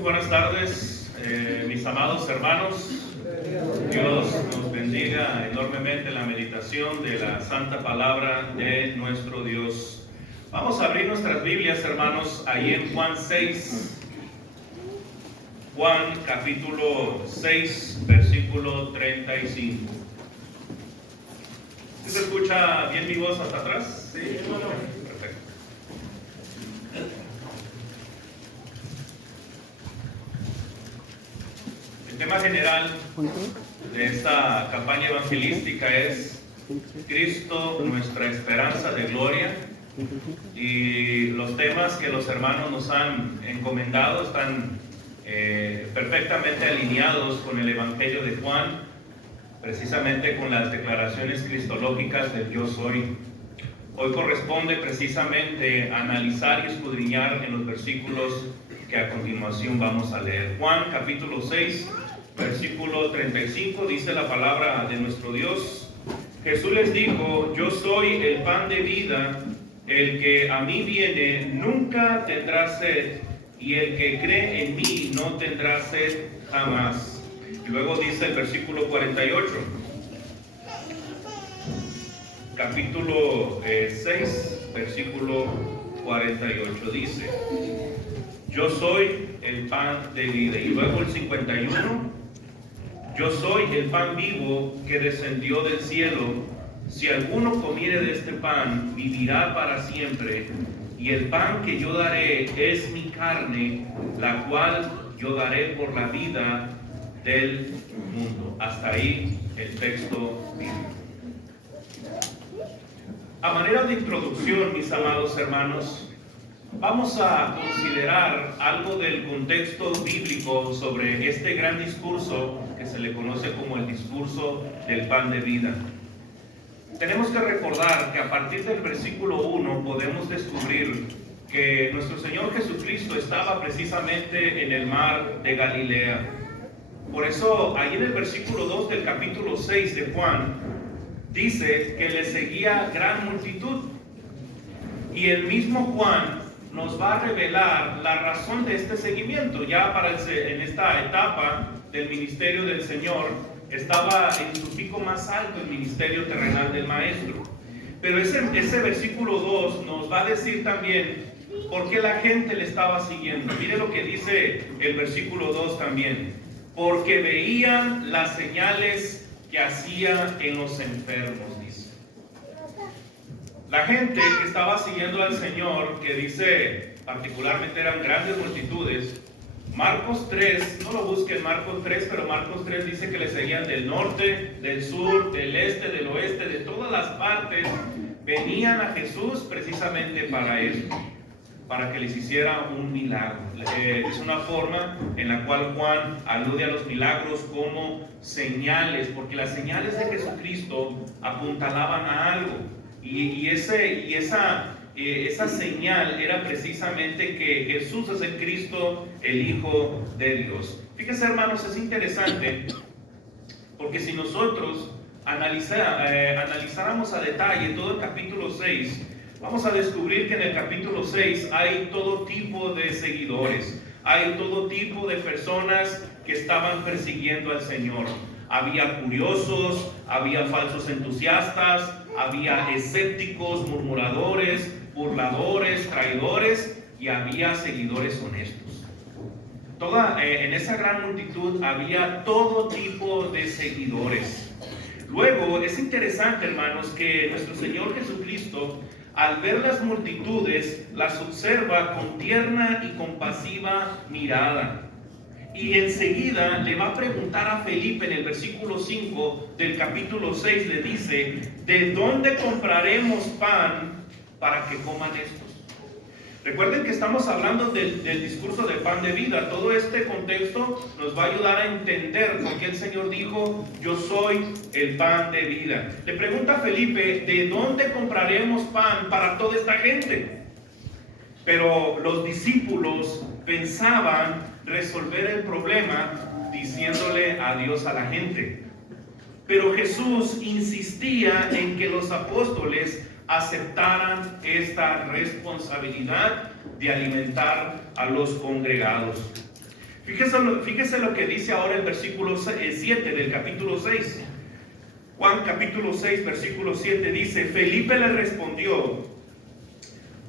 Muy buenas tardes, mis amados hermanos. Dios nos bendiga enormemente la meditación de la santa palabra de nuestro Dios. Vamos a abrir nuestras Biblias, hermanos, ahí en Juan 6. Juan capítulo 6, versículo 35. ¿Sí se escucha bien mi voz hasta atrás? Sí, hermano. Perfecto. El tema general de esta campaña evangelística es Cristo, nuestra esperanza de gloria. Y los temas que los hermanos nos han encomendado están perfectamente alineados con el Evangelio de Juan, precisamente con las declaraciones cristológicas del yo soy. Hoy corresponde precisamente analizar y escudriñar en los versículos que a continuación vamos a leer. Juan capítulo 6, versículo 35, dice la palabra de nuestro Dios: Jesús les dijo: yo soy el pan de vida, el que a mí viene nunca tendrá sed, y el que cree en mí no tendrá sed jamás. Y luego dice el versículo 48, capítulo 6, versículo 48, dice: yo soy el pan de vida. Y luego el 51, yo soy el pan vivo que descendió del cielo. Si alguno comiere de este pan, vivirá para siempre. Y el pan que yo daré es mi carne, la cual yo daré por la vida del mundo. Hasta ahí el texto bíblico. A manera de introducción, mis amados hermanos, vamos a considerar algo del contexto bíblico sobre este gran discurso que se le conoce como el discurso del pan de vida. Tenemos que recordar que a partir del versículo 1 podemos descubrir que nuestro Señor Jesucristo estaba precisamente en el mar de Galilea. Por eso, ahí en el versículo 2 del capítulo 6 de Juan, dice que le seguía gran multitud. Y el mismo Juan nos va a revelar la razón de este seguimiento. Ya en esta etapa del ministerio del Señor, estaba en su pico más alto el ministerio terrenal del Maestro. Pero ese versículo 2 nos va a decir también por qué la gente le estaba siguiendo. Mire lo que dice el versículo 2 también: porque veían las señales que hacía en los enfermos, dice. La gente que estaba siguiendo al Señor, que dice particularmente eran grandes multitudes. Marcos 3, no lo busquen Marcos 3, pero Marcos 3 dice que le seguían del norte, del sur, del este, del oeste, de todas las partes. Venían a Jesús precisamente para eso, para que les hiciera un milagro. Es una forma en la cual Juan alude a los milagros como señales, porque las señales de Jesucristo apuntalaban a algo. Y esa señal era precisamente que Jesús es el Cristo, el Hijo de Dios. Fíjense, hermanos, es interesante, porque si nosotros analizáramos a detalle todo el capítulo 6, vamos a descubrir que en el capítulo 6 hay todo tipo de seguidores, hay todo tipo de personas que estaban persiguiendo al Señor. Había curiosos, había falsos entusiastas, había escépticos, murmuradores, burladores, traidores, y había seguidores honestos. En esa gran multitud había todo tipo de seguidores. Luego es interesante, hermanos, que nuestro Señor Jesucristo, al ver las multitudes, las observa con tierna y compasiva mirada. Y enseguida le va a preguntar a Felipe en el versículo 5 del capítulo 6, le dice: ¿de dónde compraremos pan para que coman estos? Recuerden que estamos hablando del discurso del pan de vida. Todo este contexto nos va a ayudar a entender por qué el Señor dijo: yo soy el pan de vida. Le pregunta a Felipe: ¿de dónde compraremos pan para toda esta gente? Pero los discípulos pensaban resolver el problema diciéndole adiós a la gente. Pero Jesús insistía en que los apóstoles aceptaran esta responsabilidad de alimentar a los congregados. Fíjese lo que dice ahora el versículo 7 del capítulo 6. Juan capítulo 6, versículo 7 dice: Felipe le respondió: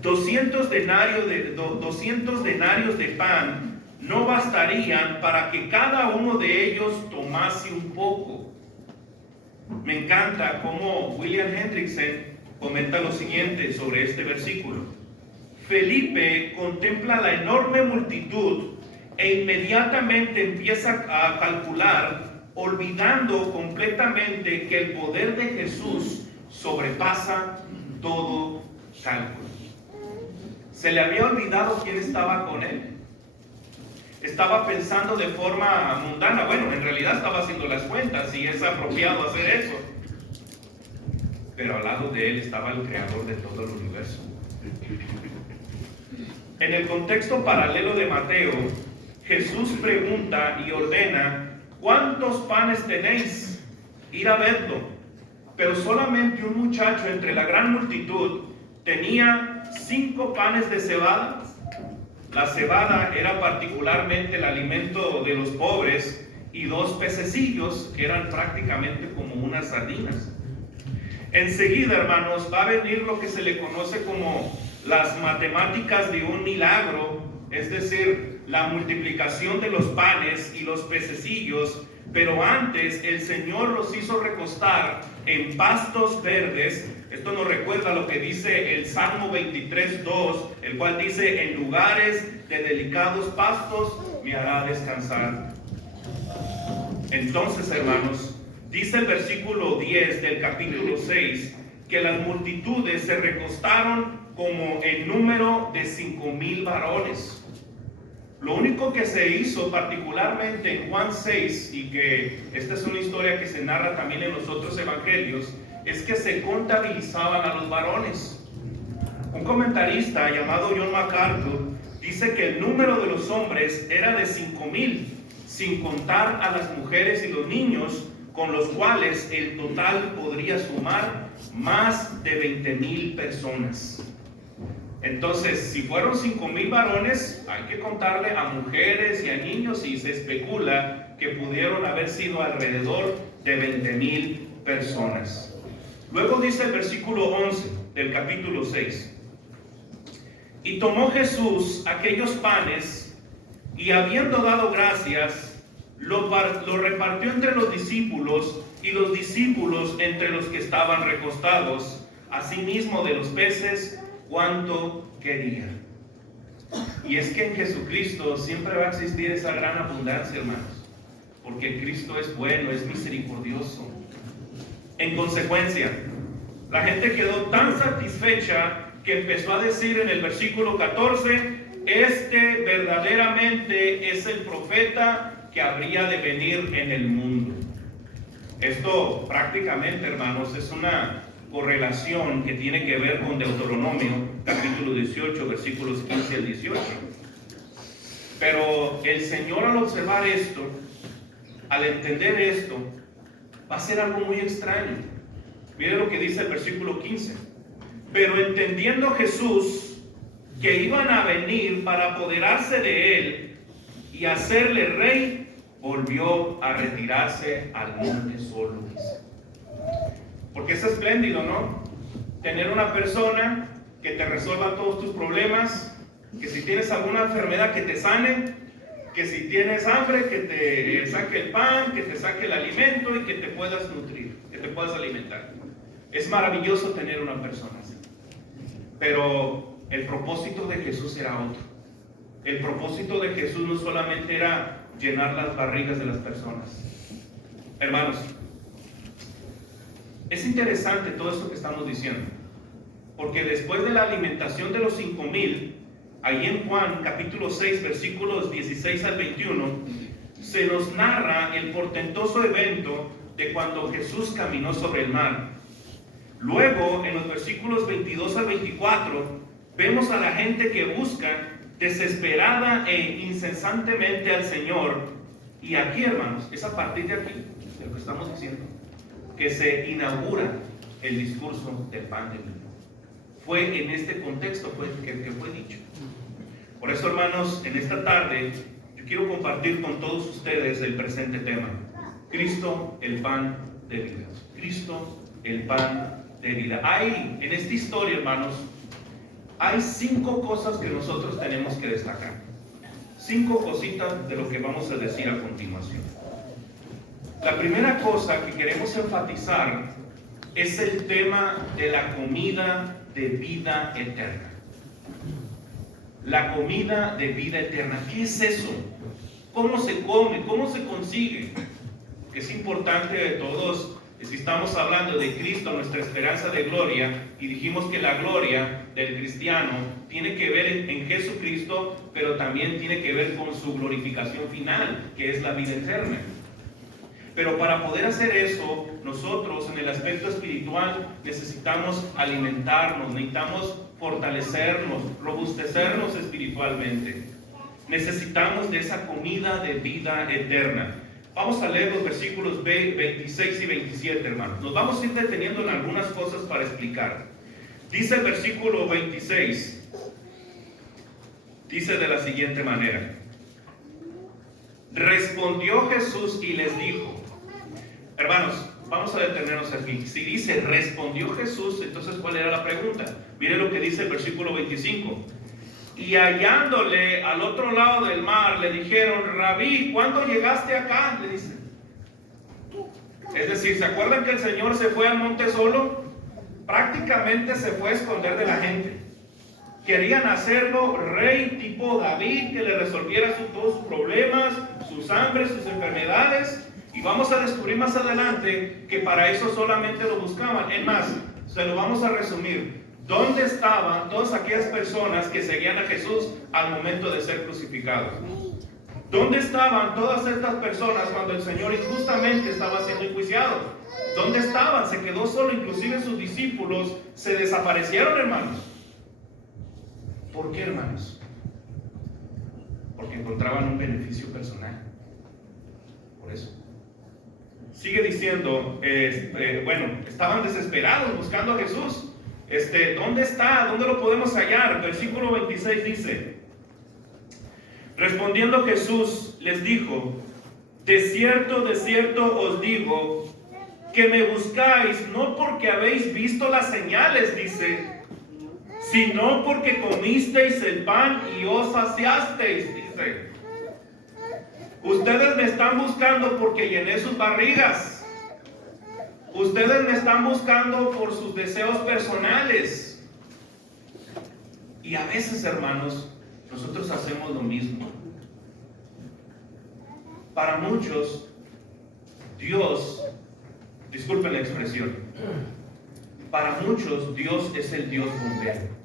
200 denarios de pan no bastarían para que cada uno de ellos tomase un poco. Me encanta cómo William Hendrickson comenta lo siguiente sobre este versículo. Felipe contempla la enorme multitud e inmediatamente empieza a calcular, olvidando completamente que el poder de Jesús sobrepasa todo cálculo. Se le había olvidado quién estaba con él. Estaba pensando de forma mundana. Bueno, en realidad estaba haciendo las cuentas y es apropiado hacer eso. Pero al lado de él estaba el creador de todo el universo. En el contexto paralelo de Mateo, Jesús pregunta y ordena: ¿cuántos panes tenéis? Ir a verlo. Pero solamente un muchacho entre la gran multitud tenía 5 panes de cebada. La cebada era particularmente el alimento de los pobres, y 2 pececillos que eran prácticamente como unas sardinas. Enseguida, hermanos, va a venir lo que se le conoce como las matemáticas de un milagro, es decir, la multiplicación de los panes y los pececillos. Pero antes el Señor los hizo recostar en pastos verdes. Esto nos recuerda lo que dice el Salmo 23:2, el cual dice: en lugares de delicados pastos me hará descansar. Entonces, hermanos, dice el versículo 10 del capítulo 6 que las multitudes se recostaron como en número de 5,000 varones. Lo único que se hizo particularmente en Juan 6, y que esta es una historia que se narra también en los otros evangelios, es que se contabilizaban a los varones. Un comentarista llamado John MacArthur dice que el número de los hombres era de 5,000, sin contar a las mujeres y los niños, con los cuales el total podría sumar más de 20,000 personas. Entonces, si fueron 5,000 varones, hay que contarle a mujeres y a niños, y se especula que pudieron haber sido alrededor de 20,000 personas. Luego dice el versículo 11 del capítulo 6: y tomó Jesús aquellos panes, y habiendo dado gracias, lo repartió entre los discípulos, y los discípulos entre los que estaban recostados, asimismo de los peces cuanto quería. Y es que en Jesucristo siempre va a existir esa gran abundancia, hermanos, porque Cristo es bueno, es misericordioso. En consecuencia, la gente quedó tan satisfecha que empezó a decir en el versículo 14: este verdaderamente es el profeta que habría de venir en el mundo. Esto prácticamente, hermanos, es una correlación que tiene que ver con Deuteronomio capítulo 18, versículos 15 al 18. Pero el Señor, al observar esto, al entender esto, va a hacer algo muy extraño. Mire lo que dice el versículo 15: pero entendiendo Jesús que iban a venir para apoderarse de él y hacerle rey, volvió a retirarse al monte solo. Porque es espléndido, ¿no? Tener una persona que te resuelva todos tus problemas, que si tienes alguna enfermedad que te sane, que si tienes hambre que te saque el pan, que te saque el alimento y que te puedas nutrir, que te puedas alimentar. Es maravilloso tener una persona así. Pero el propósito de Jesús era otro. El propósito de Jesús no solamente era llenar las barrigas de las personas. Hermanos, es interesante todo esto que estamos diciendo, porque después de la alimentación de los 5,000, ahí en Juan capítulo 6, versículos 16 al 21, se nos narra el portentoso evento de cuando Jesús caminó sobre el mar. Luego, en los versículos 22 al 24, vemos a la gente que busca desesperada e incesantemente al Señor. Y aquí, hermanos, es a partir de aquí, de lo que estamos diciendo, que se inaugura el discurso del pan de vida. Fue en este contexto que fue dicho. Por eso, hermanos, en esta tarde yo quiero compartir con todos ustedes el presente tema. Cristo, el pan de vida. Cristo, el pan de vida. Hay, en esta historia, hermanos, hay 5 cosas que nosotros tenemos que destacar. 5 cositas de lo que vamos a decir a continuación. La primera cosa que queremos enfatizar es el tema de la comida de vida eterna. La comida de vida eterna. ¿Qué es eso? ¿Cómo se come? ¿Cómo se consigue? Es importante de todos, si estamos hablando de Cristo, nuestra esperanza de gloria, y dijimos que la gloria del cristiano tiene que ver en Jesucristo, pero también tiene que ver con su glorificación final, que es la vida eterna. Pero para poder hacer eso, nosotros en el aspecto espiritual necesitamos alimentarnos, necesitamos fortalecernos, robustecernos espiritualmente. Necesitamos de esa comida de vida eterna. Vamos a leer los versículos 26 y 27, hermanos. Nos vamos a ir deteniendo en algunas cosas para explicar. Dice el versículo 26, dice de la siguiente manera: respondió Jesús y les dijo. Hermanos, vamos a detenernos aquí. Si dice respondió Jesús, entonces ¿cuál era la pregunta? Mire lo que dice el versículo 25. Y hallándole al otro lado del mar, le dijeron: Rabí, ¿cuándo llegaste acá? Le dicen. Es decir, ¿se acuerdan que el Señor se fue al monte solo? Prácticamente se fue a esconder de la gente. Querían hacerlo rey tipo David, que le resolviera todos sus problemas, sus hambres, sus enfermedades. Y vamos a descubrir más adelante que para eso solamente lo buscaban. Es más, se lo vamos a resumir. ¿Dónde estaban todas aquellas personas que seguían a Jesús al momento de ser crucificados? ¿Dónde estaban todas estas personas cuando el Señor injustamente estaba siendo enjuiciado? ¿Dónde estaban? Se quedó solo, inclusive sus discípulos se desaparecieron, hermanos. ¿Por qué, hermanos? Porque encontraban un beneficio personal. Por eso. Sigue diciendo, estaban desesperados buscando a Jesús. ¿Dónde está? ¿Dónde lo podemos hallar? Versículo 26 dice: respondiendo Jesús les dijo: de cierto os digo, que me buscáis no porque habéis visto las señales, dice, sino porque comisteis el pan y os saciasteis, dice. Ustedes me están buscando porque llené sus barrigas. Ustedes me están buscando por sus deseos personales. Y a veces, hermanos, nosotros hacemos lo mismo. Para muchos, Dios, disculpen la expresión, para muchos Dios es el Dios bombero.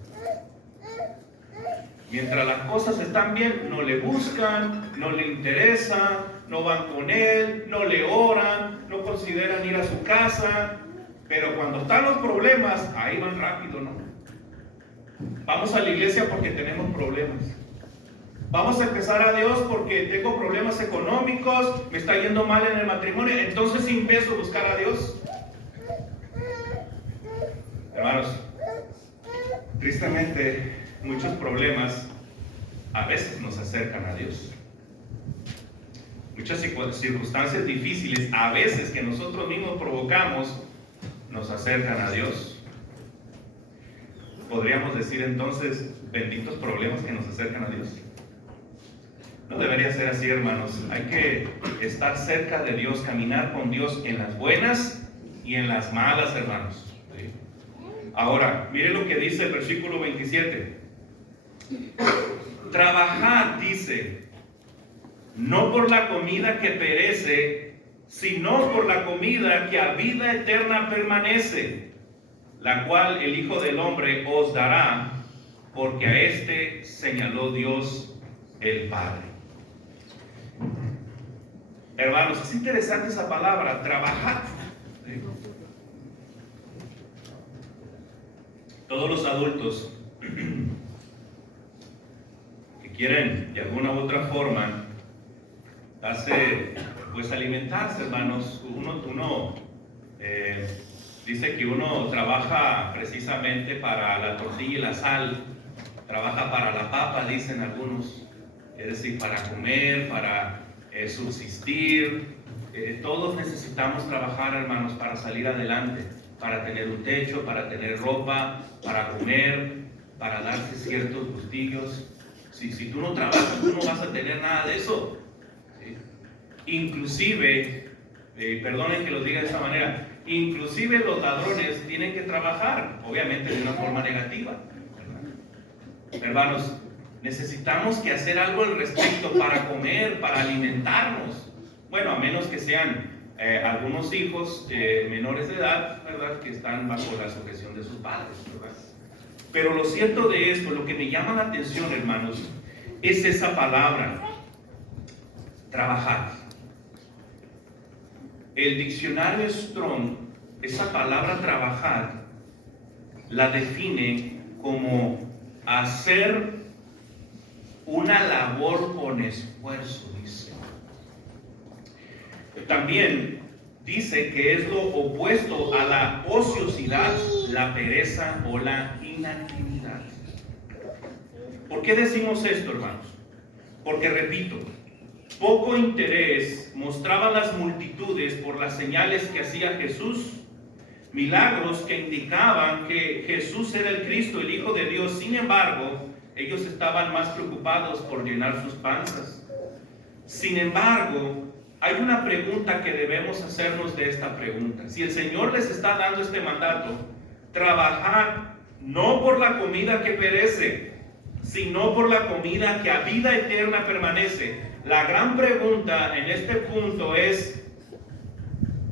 Mientras las cosas están bien, no le buscan, no le interesa, no van con él, no le oran, no consideran ir a su casa. Pero cuando están los problemas, ahí van rápido, ¿no? Vamos a la iglesia porque tenemos problemas. Vamos a empezar a Dios porque tengo problemas económicos, me está yendo mal en el matrimonio, entonces sí empiezo a buscar a Dios. Hermanos, tristemente, muchos problemas a veces nos acercan a Dios. Muchas circunstancias difíciles, a veces que nosotros mismos provocamos, nos acercan a Dios. Podríamos decir entonces, benditos problemas que nos acercan a Dios. No debería ser así, hermanos. Hay que estar cerca de Dios, caminar con Dios en las buenas y en las malas, hermanos. ¿Sí? Ahora, mire lo que dice el versículo 27. Trabajad, dice, no por la comida que perece, sino por la comida que a vida eterna permanece, la cual el Hijo del Hombre os dará, porque a este señaló Dios el Padre. Hermanos, es interesante esa palabra, trabajad. Todos los adultos que quieren de alguna u otra forma alimentarse, hermanos, uno dice que uno trabaja precisamente para la tortilla y la sal, trabaja para la papa, dicen algunos. es decir, para comer, para subsistir. Todos necesitamos trabajar, hermanos, para salir adelante, para tener un techo, para tener ropa, para comer, para darse ciertos gustillos. Si tú no trabajas, tú no vas a tener nada de eso. ¿Sí? Inclusive, perdonen que lo diga de esta manera, inclusive los ladrones tienen que trabajar, obviamente de una forma negativa. Hermanos, necesitamos que hacer algo al respecto para comer, para alimentarnos. Bueno, a menos que sean algunos hijos menores de edad, ¿verdad?, que están bajo la sujeción de sus padres, ¿verdad? Pero lo cierto de esto, lo que me llama la atención, hermanos, es esa palabra, trabajar. El diccionario Strong, esa palabra trabajar, la define como hacer una labor con esfuerzo, dice. También dice que es lo opuesto a la ociosidad, la pereza o la inactividad. ¿Por qué decimos esto, hermanos? Porque, repito, poco interés mostraban las multitudes por las señales que hacía Jesús, milagros que indicaban que Jesús era el Cristo, el Hijo de Dios. Sin embargo, ellos estaban más preocupados por llenar sus panzas. Sin embargo, hay una pregunta que debemos hacernos de esta pregunta. Si el Señor les está dando este mandato, trabajar no por la comida que perece, sino por la comida que a vida eterna permanece. La gran pregunta en este punto es,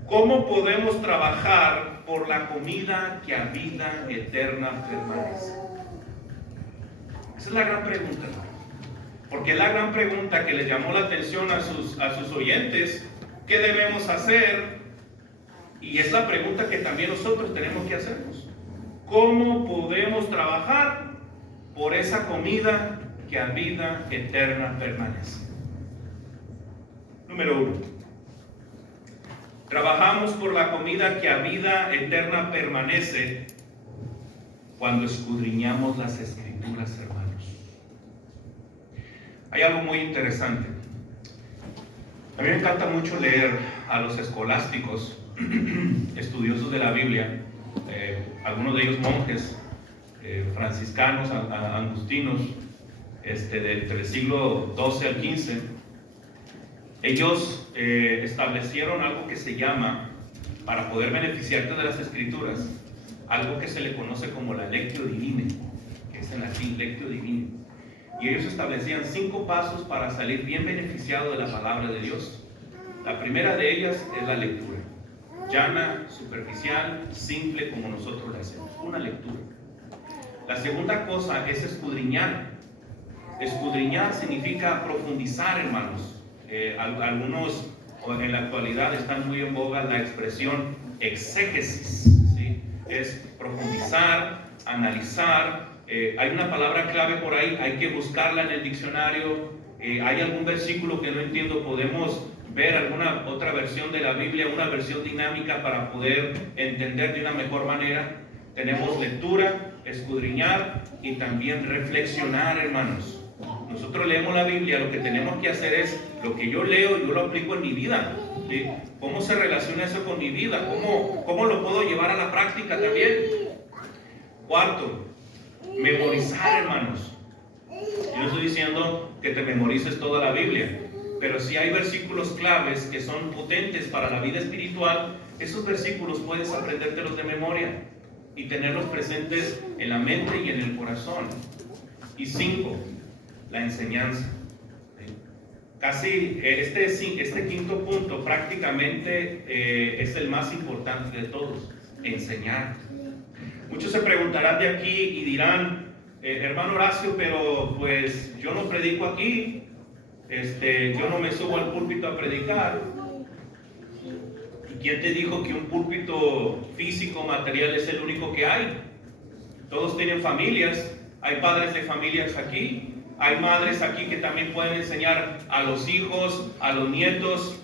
¿cómo podemos trabajar por la comida que a vida eterna permanece? Esa es la gran pregunta, hermano. Porque es la gran pregunta que le llamó la atención a sus oyentes. ¿Qué debemos hacer? Y es la pregunta que también nosotros tenemos que hacernos. ¿Cómo podemos trabajar por esa comida que a vida eterna permanece? Número 1. Trabajamos por la comida que a vida eterna permanece cuando escudriñamos las Escrituras, hermanos. Hay algo muy interesante. A mí me encanta mucho leer a los escolásticos, estudiosos de la Biblia, algunos de ellos monjes, franciscanos, agustinos, del siglo XII al XV. Ellos establecieron algo que se llama, para poder beneficiarte de las Escrituras, algo que se le conoce como la Lectio Divina, que es en latín Lectio Divina. Y ellos establecían 5 pasos para salir bien beneficiado de la palabra de Dios. La primera de ellas es la lectura. Llana, superficial, simple, como nosotros la hacemos. Una lectura. La segunda cosa es escudriñar. Escudriñar significa profundizar, hermanos. Algunos en la actualidad están muy en boga la expresión exégesis, ¿sí? Es profundizar, analizar. Hay una palabra clave por ahí, hay que buscarla en el diccionario. Hay algún versículo que no entiendo, podemos ver alguna otra versión de la Biblia, una versión dinámica para poder entender de una mejor manera. Tenemos lectura, escudriñar y también reflexionar, hermanos. Nosotros leemos la Biblia, lo que tenemos que hacer es, lo que yo leo, yo lo aplico en mi vida, ¿sí? ¿Cómo se relaciona eso con mi vida? ¿Cómo lo puedo llevar a la práctica también? Cuarto, memorizar, hermanos. Yo no estoy diciendo que te memorices toda la Biblia, pero si hay versículos claves que son potentes para la vida espiritual, esos versículos puedes aprendértelos de memoria y tenerlos presentes en la mente y en el corazón. Y 5, la enseñanza. Casi este quinto punto prácticamente es el más importante de todos, enseñar. Muchos se preguntarán de aquí y dirán, hermano Horacio, pero pues yo no predico aquí, yo no me subo al púlpito a predicar. ¿Y quién te dijo que un púlpito físico, material es el único que hay? Todos tienen familias, hay padres de familias aquí, hay madres aquí que también pueden enseñar a los hijos, a los nietos.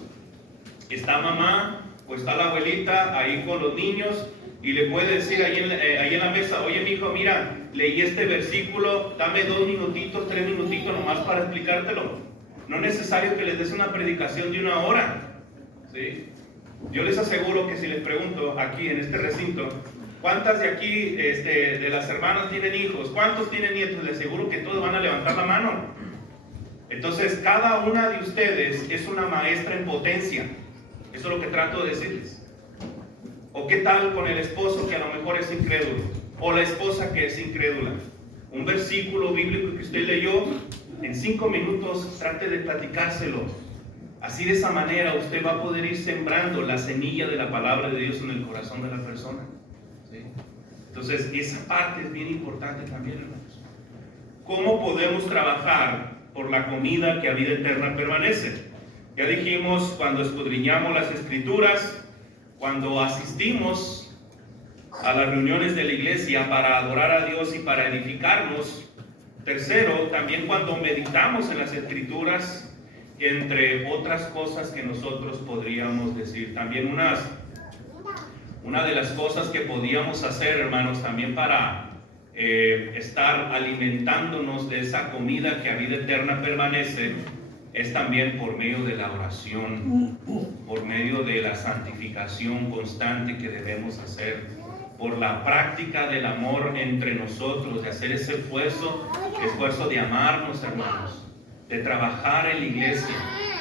Está mamá o está la abuelita ahí con los niños. y le puede decir ahí en la mesa, oye mijo, mira, leí este versículo, dame 2 minutitos, 3 minutitos nomás para explicártelo. No es necesario que les des una predicación de 1 hora, ¿sí? Yo les aseguro que si les pregunto aquí en este recinto, ¿cuántas de aquí, de las hermanas tienen hijos? ¿Cuántos tienen nietos? Les aseguro que todos van a levantar la mano. Entonces, cada una de ustedes es una maestra en potencia. Eso es lo que trato de decirles. ¿O qué tal con el esposo que a lo mejor es incrédulo? O la esposa que es incrédula. Un versículo bíblico que usted leyó, en 5 minutos trate de platicárselo. Así, de esa manera usted va a poder ir sembrando la semilla de la palabra de Dios en el corazón de la persona, ¿sí? Entonces, esa parte es bien importante también, hermanos. ¿Cómo podemos trabajar por la comida que a vida eterna permanece? Ya dijimos, cuando escudriñamos las Escrituras, cuando asistimos a las reuniones de la iglesia para adorar a Dios y para edificarnos. Tercero, también cuando meditamos en las Escrituras, entre otras cosas que nosotros podríamos decir. También una de las cosas que podíamos hacer, hermanos, también para estar alimentándonos de esa comida que a vida eterna permanece, es también por medio de la oración, por medio de la santificación constante que debemos hacer, por la práctica del amor entre nosotros, de hacer ese esfuerzo de amarnos, hermanos, de trabajar en la iglesia,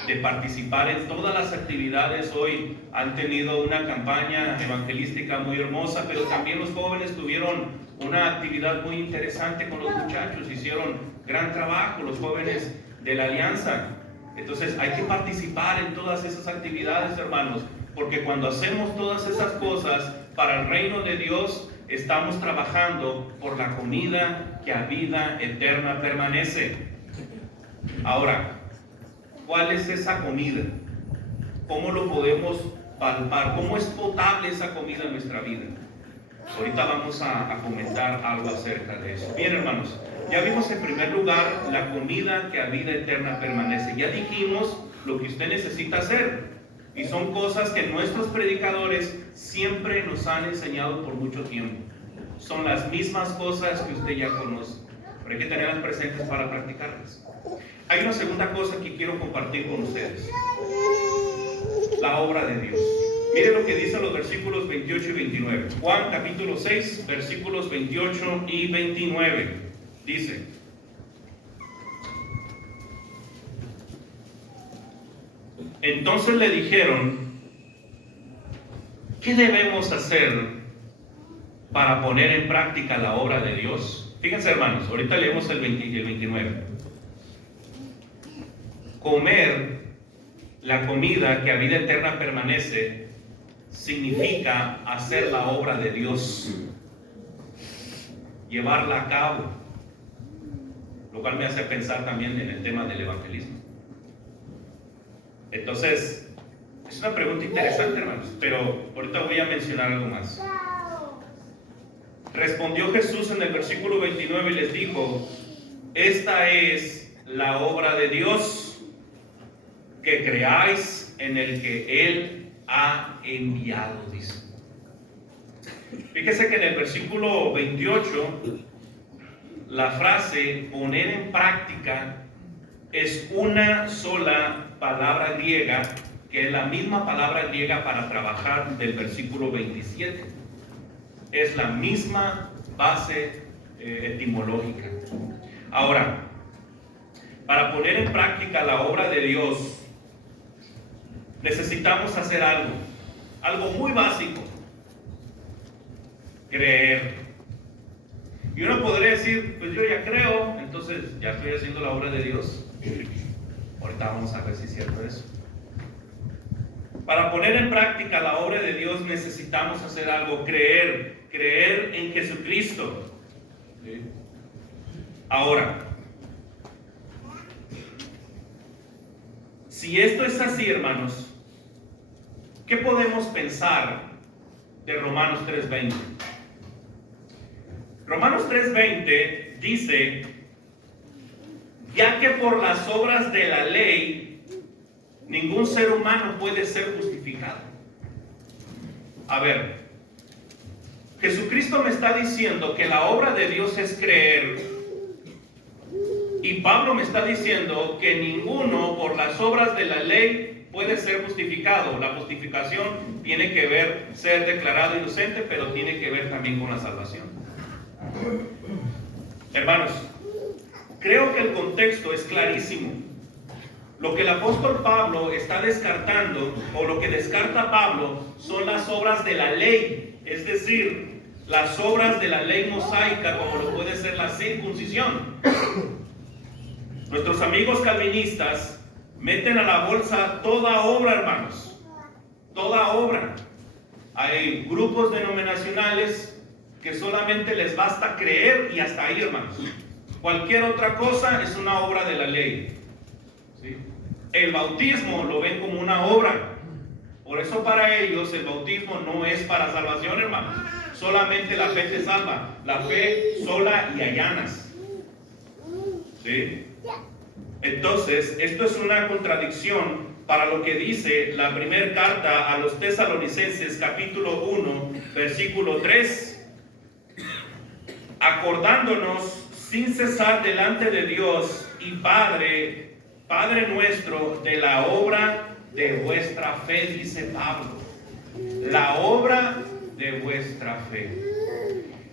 de participar en todas las actividades. Hoy han tenido una campaña evangelística muy hermosa, pero también los jóvenes tuvieron una actividad muy interesante con los muchachos, hicieron gran trabajo los jóvenes de la alianza. Entonces hay que participar en todas esas actividades, hermanos, porque cuando hacemos todas esas cosas para el reino de Dios, estamos trabajando por la comida que a vida eterna permanece. Ahora, ¿cuál es esa comida? ¿Cómo lo podemos palpar? ¿Cómo es potable esa comida en nuestra vida? Ahorita vamos a comentar algo acerca de eso. Bien, hermanos, ya vimos en primer lugar la comida que a vida eterna permanece. Ya dijimos lo que usted necesita hacer. Y son cosas que nuestros predicadores siempre nos han enseñado por mucho tiempo. Son las mismas cosas que usted ya conoce, pero hay que tenerlas presentes para practicarlas. Hay una segunda cosa que quiero compartir con ustedes: la obra de Dios. Miren lo que dicen los versículos 28 y 29. Juan capítulo 6, versículos 28 y 29. Dice: entonces le dijeron, ¿qué debemos hacer para poner en práctica la obra de Dios? Fíjense, hermanos, ahorita leemos el 20 y el 29. Comer la comida que a vida eterna permanece significa hacer la obra de Dios, llevarla a cabo, lo cual me hace pensar también en el tema del evangelismo. Entonces, es una pregunta interesante, hermanos, pero ahorita voy a mencionar algo más. Respondió Jesús en el versículo 29 y les dijo: esta es la obra de Dios, que creáis en el que Él ha enviado, dice. Fíjese que en el versículo 28, la frase poner en práctica es una sola palabra griega, que es la misma palabra griega para trabajar del versículo 27. Es la misma base etimológica. Ahora, para poner en práctica la obra de Dios, necesitamos hacer algo muy básico: creer. Y uno podría decir, pues yo ya creo, entonces ya estoy haciendo la obra de Dios. Ahorita vamos a ver si es cierto eso. Para poner en práctica la obra de Dios necesitamos hacer algo: creer en Jesucristo. ¿Sí? Ahora, si esto es así, hermanos, ¿qué podemos pensar de Romanos 3:20? Romanos 3:20 dice: ya que por las obras de la ley ningún ser humano puede ser justificado. A ver, Jesucristo me está diciendo que la obra de Dios es creer, y Pablo me está diciendo que ninguno por las obras de la ley puede ser justificado. La justificación tiene que ver ser declarado inocente, pero tiene que ver también con la salvación. Hermanos, creo que el contexto es clarísimo. Lo que el apóstol Pablo está descartando, o lo que descarta Pablo, son las obras de la ley, es decir, las obras de la ley mosaica, como lo puede ser la circuncisión. Nuestros amigos calvinistas meten a la bolsa toda obra, hermanos, toda obra. Hay grupos denominacionales que solamente les basta creer y hasta ahí, hermanos. Cualquier otra cosa es una obra de la ley. ¿Sí? El bautismo lo ven como una obra. Por eso para ellos el bautismo no es para salvación, hermanos. Solamente la fe te salva. La fe sola y allanas. ¿Sí? Entonces, esto es una contradicción para lo que dice la primera carta a los Tesalonicenses, capítulo 1, versículo 3. Acordándonos sin cesar delante de Dios y Padre nuestro, de la obra de vuestra fe, dice Pablo. La obra de vuestra fe.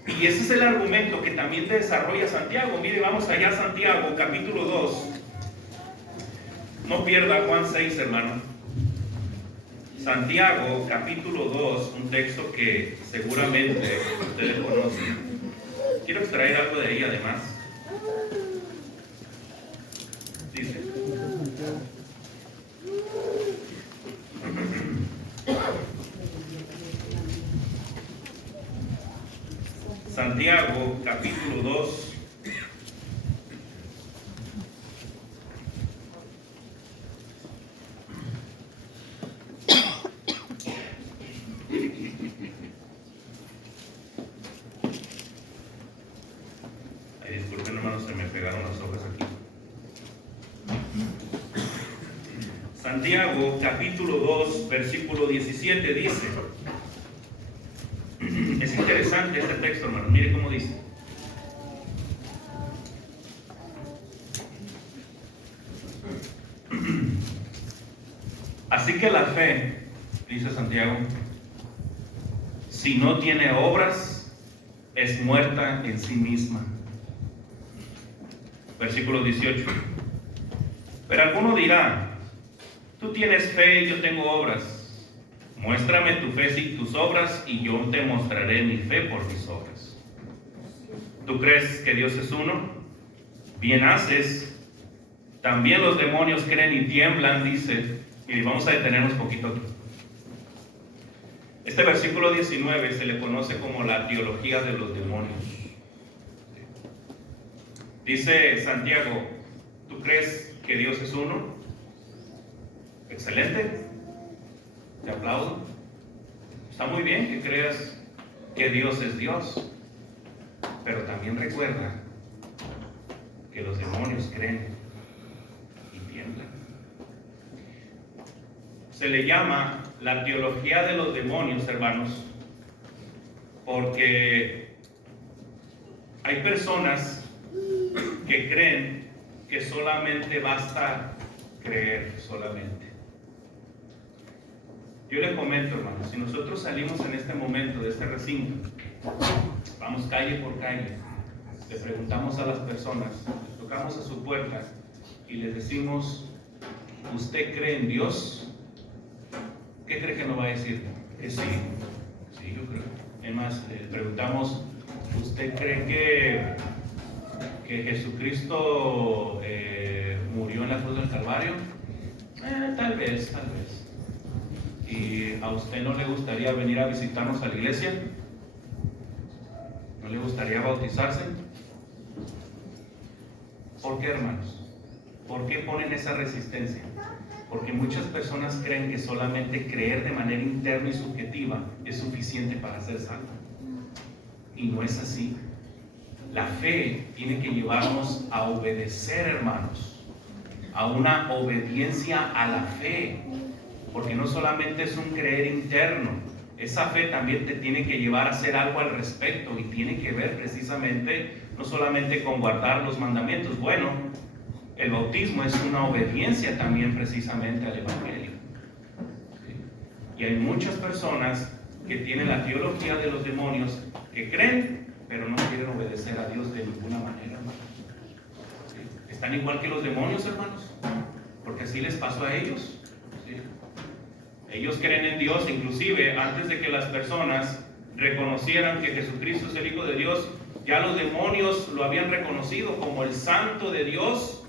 Y ese es el argumento que también desarrolla Santiago. Mire, vamos allá a Santiago, capítulo 2. No pierda Juan 6, hermano. Santiago, capítulo 2, un texto que seguramente ustedes conocen. Quiero extraer algo de ahí además. Dice: Santiago, capítulo 2. Disculpen, hermanos, se me pegaron las hojas aquí. Santiago, capítulo 2, versículo 17 dice. Es interesante este texto, hermanos. Mire cómo dice. Así que la fe, dice Santiago, si no tiene obras, es muerta en sí misma. Versículo 18. Pero alguno dirá: tú tienes fe y yo tengo obras. Muéstrame tu fe sin tus obras, y yo te mostraré mi fe por mis obras. ¿Tú crees que Dios es uno? Bien haces. También los demonios creen y tiemblan, dice. Y vamos a detenernos un poquito aquí. Este versículo 19 se le conoce como la teología de los demonios. Dice Santiago: ¿tú crees que Dios es uno? Excelente. Te aplaudo. Está muy bien que creas que Dios es Dios, pero también recuerda que los demonios creen y tiemblan. Se le llama la teología de los demonios, hermanos, porque hay personas que creen que solamente basta creer, solamente. Yo les comento, hermanos, si nosotros salimos en este momento de este recinto, vamos calle por calle, le preguntamos a las personas, les tocamos a su puerta y les decimos: ¿usted cree en Dios? ¿Qué cree que nos va a decir? Que sí. Sí, yo creo. Es más, le preguntamos: ¿usted cree que Jesucristo murió en la cruz del Calvario? Tal vez. ¿Y a usted no le gustaría venir a visitarnos a la iglesia? ¿No le gustaría bautizarse? ¿Por qué, hermanos? ¿Por qué ponen esa resistencia? Porque muchas personas creen que solamente creer de manera interna y subjetiva es suficiente para ser salvo. Y no es así. La fe tiene que llevarnos a obedecer, hermanos, a una obediencia a la fe, porque no solamente es un creer interno, esa fe también te tiene que llevar a hacer algo al respecto y tiene que ver precisamente no solamente con guardar los mandamientos. Bueno, el bautismo es una obediencia también precisamente al Evangelio. ¿Sí? Y hay muchas personas que tienen la teología de los demonios, que creen, pero no quieren obedecer a Dios de ninguna manera, hermanos. ¿Sí? Están igual que los demonios, hermanos, porque así les pasó a ellos. ¿Sí? Ellos creen en Dios, inclusive antes de que las personas reconocieran que Jesucristo es el Hijo de Dios, ya los demonios lo habían reconocido como el Santo de Dios,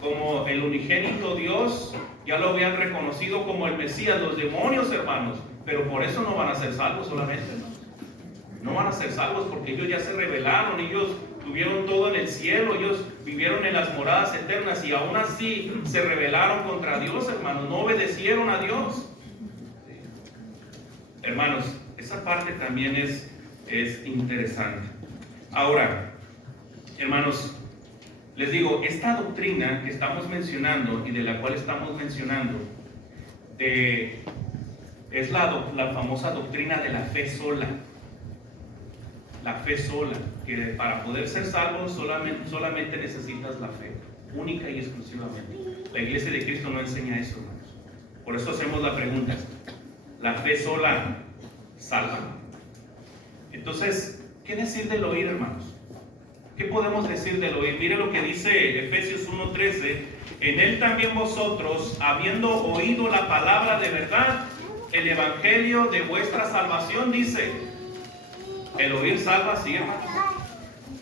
como el unigénito Dios, ya lo habían reconocido como el Mesías, los demonios, hermanos, pero por eso no van a ser salvos solamente, hermanos. No van a ser salvos porque ellos ya se rebelaron, ellos tuvieron todo en el cielo, ellos vivieron en las moradas eternas y aún así se rebelaron contra Dios, hermanos, no obedecieron a Dios. Sí. Hermanos, esa parte también es interesante. Ahora, hermanos, les digo, esta doctrina que estamos mencionando y de la cual estamos mencionando es la famosa doctrina de la fe sola. La fe sola, que para poder ser salvo solamente necesitas la fe, única y exclusivamente. La Iglesia de Cristo no enseña eso, hermanos. Por eso hacemos la pregunta: ¿la fe sola salva? Entonces, ¿qué decir del oír, hermanos? ¿Qué podemos decir del oír? Mire lo que dice Efesios 1:13: en él también vosotros, habiendo oído la palabra de verdad, el evangelio de vuestra salvación, dice. El oír salva, sí, hermanos.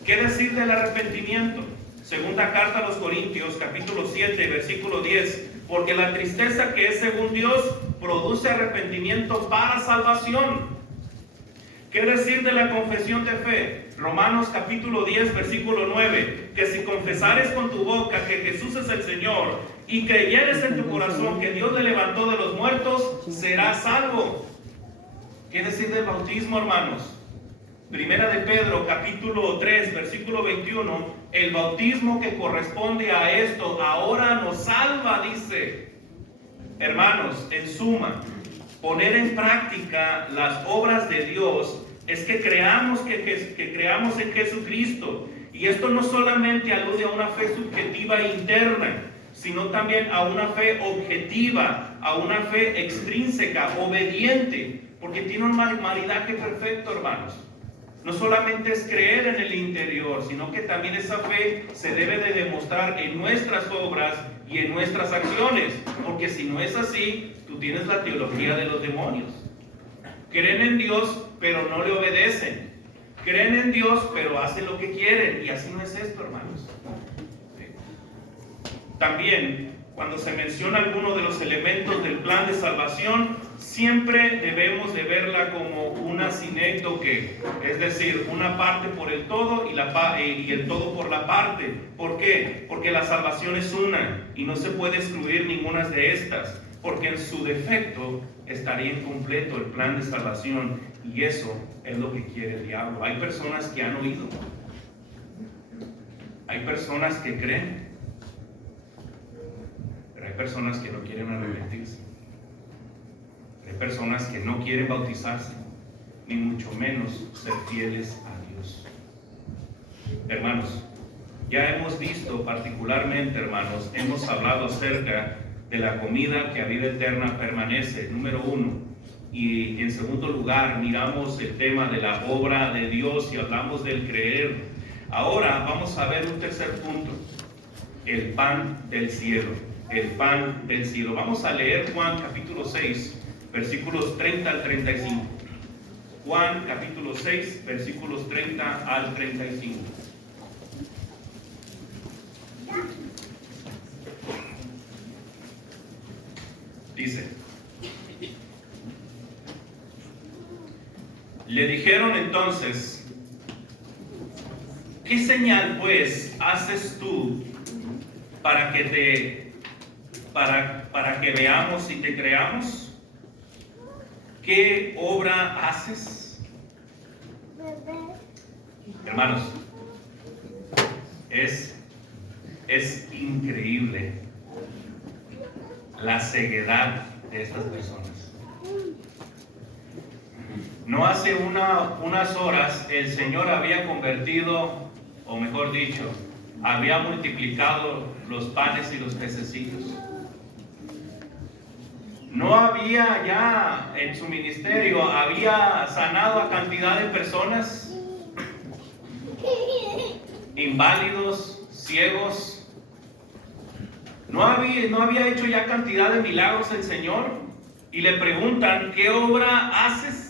¿Qué decir del arrepentimiento? Segunda carta a los Corintios, capítulo 7, versículo 10: porque la tristeza que es según Dios produce arrepentimiento para salvación. ¿Qué decir de la confesión de fe? Romanos capítulo 10, versículo 9: que si confesares con tu boca que Jesús es el Señor y creyeres en tu corazón que Dios le levantó de los muertos, serás salvo. ¿Qué decir del bautismo, hermanos? Primera de Pedro capítulo 3, versículo 21: el bautismo que corresponde a esto ahora nos salva, dice. Hermanos, en suma, poner en práctica las obras de Dios es que creamos en Jesucristo. Y esto no solamente alude a una fe subjetiva e interna, sino también a una fe objetiva, a una fe extrínseca, obediente, porque tiene un maridaje perfecto, hermanos. No solamente es creer en el interior, sino que también esa fe se debe de demostrar en nuestras obras y en nuestras acciones, porque si no es así, tú tienes la teología de los demonios. Creen en Dios, pero no le obedecen. Creen en Dios, pero hacen lo que quieren, y así no es esto, hermanos. También, cuando se menciona alguno de los elementos del plan de salvación, siempre debemos de verla como una sinécdoque, es decir, una parte por el todo y el todo por la parte. ¿Por qué? Porque la salvación es una y no se puede excluir ninguna de estas, porque en su defecto estaría incompleto el plan de salvación, y eso es lo que quiere el diablo. Hay personas que han oído, hay personas que creen, pero hay personas que no quieren arrepentirse. Hay personas que no quieren bautizarse, ni mucho menos ser fieles a Dios. Hermanos, ya hemos visto particularmente, hermanos, hemos hablado acerca de la comida que a vida eterna permanece, número 1. Y en segundo lugar, miramos el tema de la obra de Dios y hablamos del creer. Ahora vamos a ver un tercer punto: el pan del cielo. El pan del cielo. Vamos a leer Juan capítulo 6, versículos 30 al 35. Juan capítulo 6, versículos 30 al 35. Dice: le dijeron entonces: ¿qué señal pues haces tú para que veamos y te creamos? ¿Qué obra haces? Hermanos, es increíble la ceguedad de estas personas. No hace unas horas el Señor había convertido, o mejor dicho, había multiplicado los panes y los pececillos. No había ya en su ministerio, había sanado a cantidad de personas, inválidos, ciegos. No había hecho ya cantidad de milagros el Señor. Y le preguntan, ¿qué obra haces?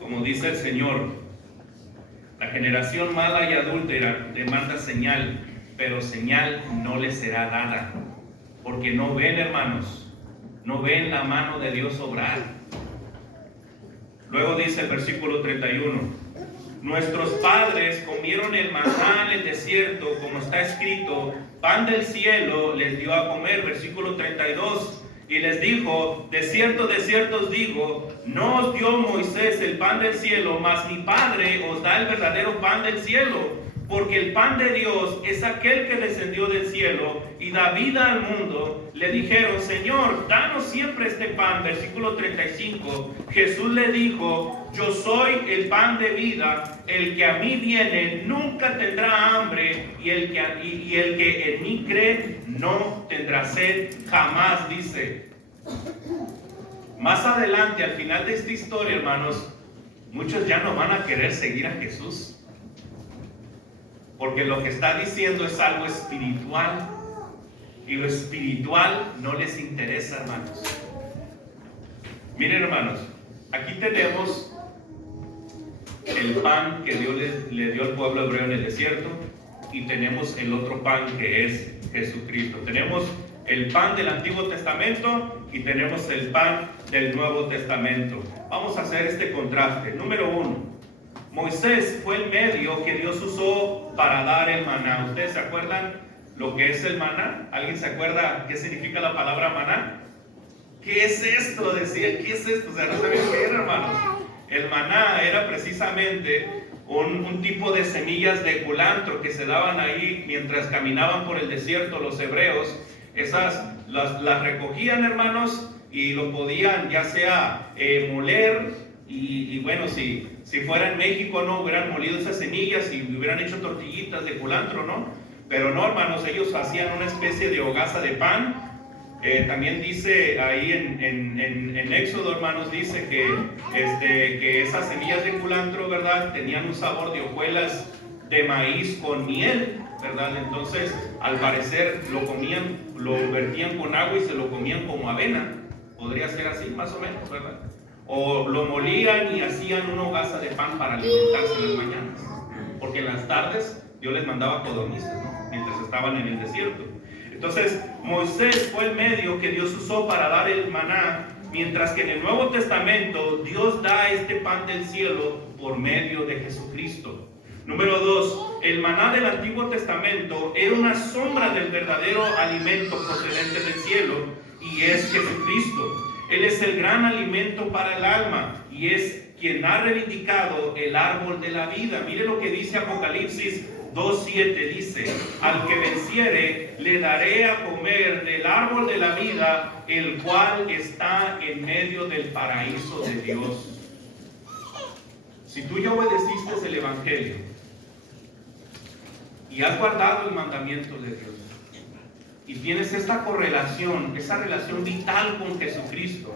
Como dice el Señor, la generación mala y adúltera demanda señal, pero señal no le será dada, porque no ven, hermanos, no ven la mano de Dios obrar. Luego dice el versículo 31, nuestros padres comieron el maná en el desierto, como está escrito, pan del cielo les dio a comer. Versículo 32, y les dijo, de cierto os digo, no os dio Moisés el pan del cielo, mas mi Padre os da el verdadero pan del cielo, porque el pan de Dios es aquel que descendió del cielo y da vida al mundo. Le dijeron, Señor, danos siempre este pan. Versículo 35, Jesús le dijo, yo soy el pan de vida, el que a mí viene nunca tendrá hambre, y el que en mí cree no tendrá sed jamás, dice. Más adelante, al final de esta historia, hermanos, muchos ya no van a querer seguir a Jesús, porque lo que está diciendo es algo espiritual, y lo espiritual no les interesa, hermanos. Miren, hermanos, aquí tenemos el pan que Dios le dio al pueblo hebreo en el desierto, y tenemos el otro pan que es Jesucristo. Tenemos el pan del Antiguo Testamento y tenemos el pan del Nuevo Testamento. Vamos a hacer este contraste. Número 1. Moisés fue el medio que Dios usó para dar el maná. ¿Ustedes se acuerdan lo que es el maná? ¿Alguien se acuerda qué significa la palabra maná? ¿Qué es esto? Decía, ¿qué es esto? O sea, no sabían qué era, hermanos. El maná era precisamente un tipo de semillas de culantro que se daban ahí mientras caminaban por el desierto los hebreos. Esas las recogían, hermanos, y lo podían ya sea moler, y bueno, si fuera en México, no hubieran molido esas semillas y hubieran hecho tortillitas de culantro, ¿no? Pero no, hermanos, ellos hacían una especie de hogaza de pan. También dice ahí en Éxodo, hermanos, dice que esas semillas de culantro, ¿verdad?, tenían un sabor de hojuelas de maíz con miel, ¿verdad? Entonces, al parecer, lo vertían con agua y se lo comían como avena. Podría ser así, más o menos, ¿verdad? O lo molían y hacían una hogaza de pan para alimentarse en las mañanas, porque en las tardes Dios les mandaba codornices, ¿no?, mientras estaban en el desierto. Entonces, Moisés fue el medio que Dios usó para dar el maná, mientras que en el Nuevo Testamento Dios da este pan del cielo por medio de Jesucristo. Número 2, el maná del Antiguo Testamento era una sombra del verdadero alimento procedente del cielo, y es Jesucristo. Él es el gran alimento para el alma y es quien ha reivindicado el árbol de la vida. Mire lo que dice Apocalipsis 2:7, dice, al que venciere le daré a comer del árbol de la vida, el cual está en medio del paraíso de Dios. Si tú ya obedeciste el Evangelio y has guardado el mandamiento de Dios, y tienes esta correlación, esa relación vital con Jesucristo,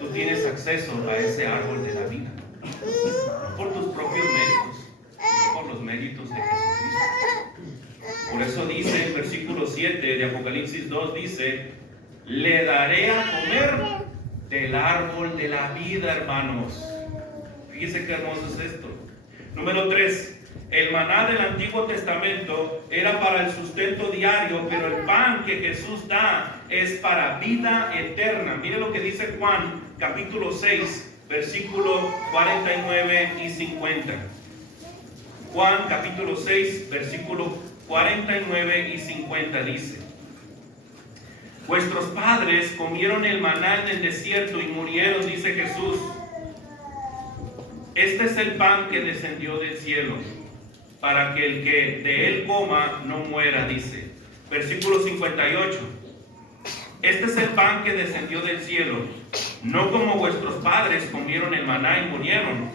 tú tienes acceso a ese árbol de la vida, no por tus propios méritos, no por los méritos de Jesucristo. Por eso dice el versículo 7 de Apocalipsis 2, dice, le daré a comer del árbol de la vida, hermanos. Fíjense qué hermoso es esto. Número 3. El maná del Antiguo Testamento era para el sustento diario, pero el pan que Jesús da es para vida eterna. Mire lo que dice Juan, capítulo 6, versículo 49 y 50. Juan, capítulo 6, versículo 49 y 50 dice, vuestros padres comieron el maná en el desierto y murieron, dice Jesús. Este es el pan que descendió del cielo, para que el que de él coma no muera, dice. Versículo 58. Este es el pan que descendió del cielo, no como vuestros padres comieron el maná y murieron.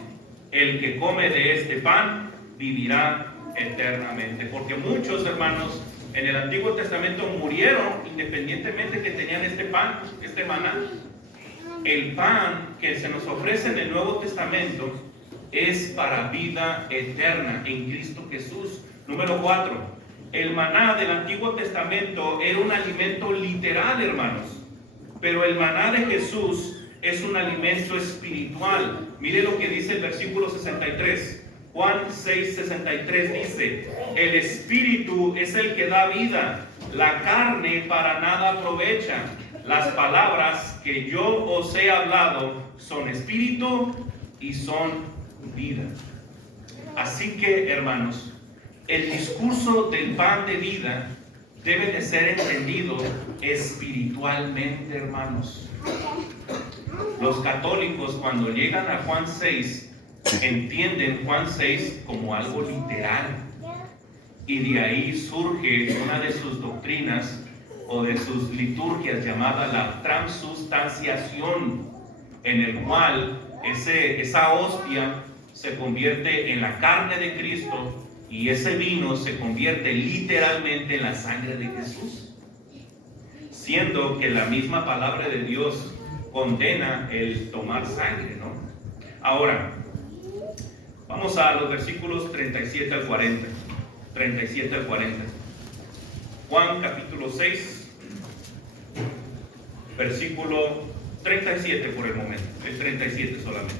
El que come de este pan vivirá eternamente. Porque muchos, hermanos, en el Antiguo Testamento murieron independientemente que tenían este pan, este maná. El pan que se nos ofrece en el Nuevo Testamento es para vida eterna en Cristo Jesús. Número 4. El maná del Antiguo Testamento era un alimento literal, hermanos. Pero el maná de Jesús es un alimento espiritual. Mire lo que dice el versículo 63. Juan 6:63 dice: el espíritu es el que da vida, la carne para nada aprovecha. Las palabras que yo os he hablado son espíritu y son vida. Así que, hermanos, el discurso del pan de vida debe de ser entendido espiritualmente, hermanos. Los católicos, cuando llegan a Juan 6, entienden Juan 6 como algo literal, y de ahí surge una de sus doctrinas o de sus liturgias llamada la transustanciación, en el cual esa hostia se convierte en la carne de Cristo y ese vino se convierte literalmente en la sangre de Jesús, siendo que la misma palabra de Dios condena el tomar sangre, ¿no? Ahora, vamos a los versículos 37 al 40. 37 al 40. Juan capítulo 6, versículo 37 por el momento, el 37 solamente.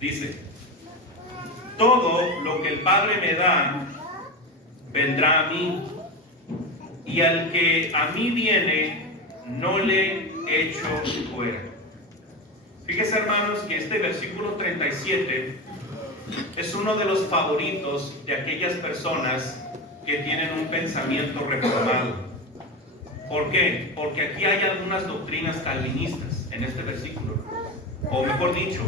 Dice: todo lo que el Padre me da vendrá a mí, y al que a mí viene no le echo fuera. Fíjese, hermanos, que este versículo 37 es uno de los favoritos de aquellas personas que tienen un pensamiento reformado. ¿Por qué? Porque aquí hay algunas doctrinas calvinistas en este versículo, o mejor dicho,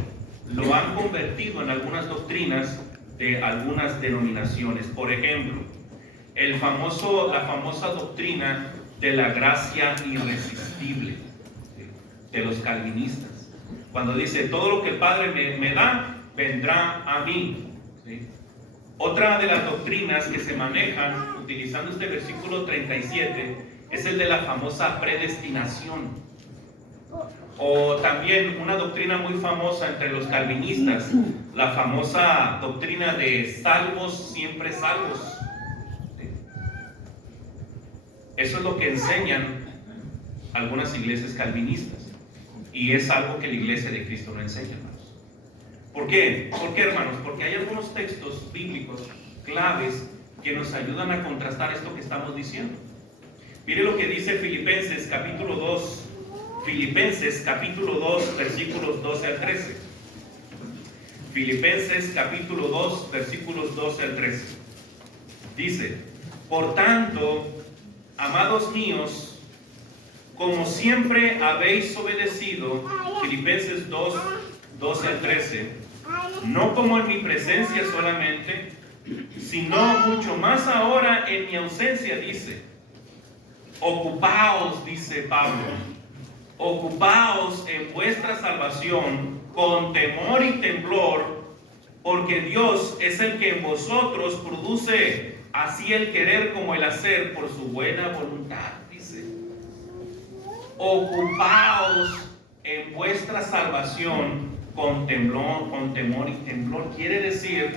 lo han convertido en algunas doctrinas de algunas denominaciones. Por ejemplo, la famosa doctrina de la gracia irresistible de los calvinistas, cuando dice: todo lo que el Padre me da vendrá a mí, ¿sí? Otra de las doctrinas que se manejan utilizando este versículo 37 es el de la famosa predestinación, o también una doctrina muy famosa entre los calvinistas, la famosa doctrina de salvos siempre salvos. Eso es lo que enseñan algunas iglesias calvinistas, y es algo que la iglesia de Cristo no enseña, hermanos. ¿Por qué? ¿Por qué, hermanos? Porque hay algunos textos bíblicos claves que nos ayudan a contrastar esto que estamos diciendo. Mire lo que dice Filipenses capítulo 2, versículos 12 al 13. Filipenses capítulo 2, versículos 12 al 13. Dice: por tanto, amados míos, como siempre habéis obedecido, Filipenses 2, 12 al 13, no como en mi presencia solamente, sino mucho más ahora en mi ausencia, dice. Ocupaos, dice Pablo, ocupaos en vuestra salvación con temor y temblor, porque Dios es el que en vosotros produce así el querer como el hacer por su buena voluntad, dice. Ocupaos en vuestra salvación con temor y temblor. Quiere decir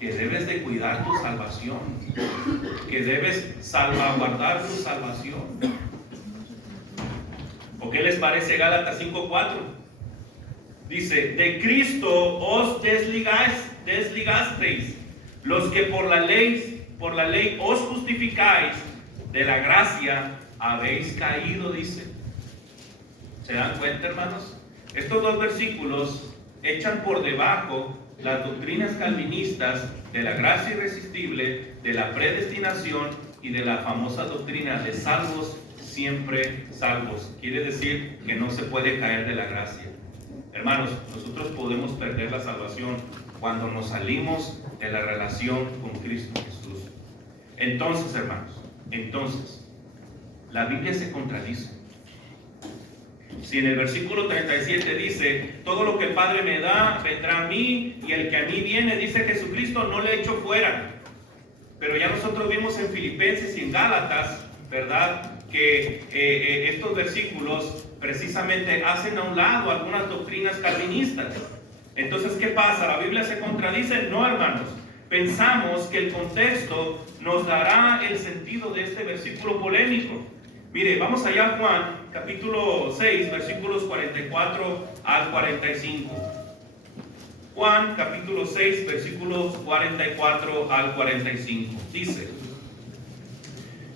que debes de cuidar tu salvación, que debes salvaguardar tu salvación. ¿O qué les parece Gálatas 5:4? Dice: de Cristo os desligasteis, los que por la ley os justificáis, de la gracia habéis caído, dice. ¿Se dan cuenta, hermanos? Estos dos versículos echan por debajo las doctrinas calvinistas de la gracia irresistible, de la predestinación y de la famosa doctrina de salvos siempre salvos. Quiere decir que no se puede caer de la gracia. Hermanos, nosotros podemos perder la salvación cuando nos salimos de la relación con Cristo Jesús. Entonces, hermanos, la Biblia se contradice. Si en el versículo 37 dice, todo lo que el Padre me da vendrá a mí, y el que a mí viene, dice Jesucristo, no le echo fuera. Pero ya nosotros vimos en Filipenses y en Gálatas, ¿verdad?, que estos versículos precisamente hacen a un lado algunas doctrinas calvinistas. Entonces, ¿qué pasa? ¿La Biblia se contradice? No, hermanos. Pensamos que el contexto nos dará el sentido de este versículo polémico. Mire, vamos allá a Juan, capítulo 6, versículos 44 al 45. Juan, capítulo 6, versículos 44 al 45. Dice,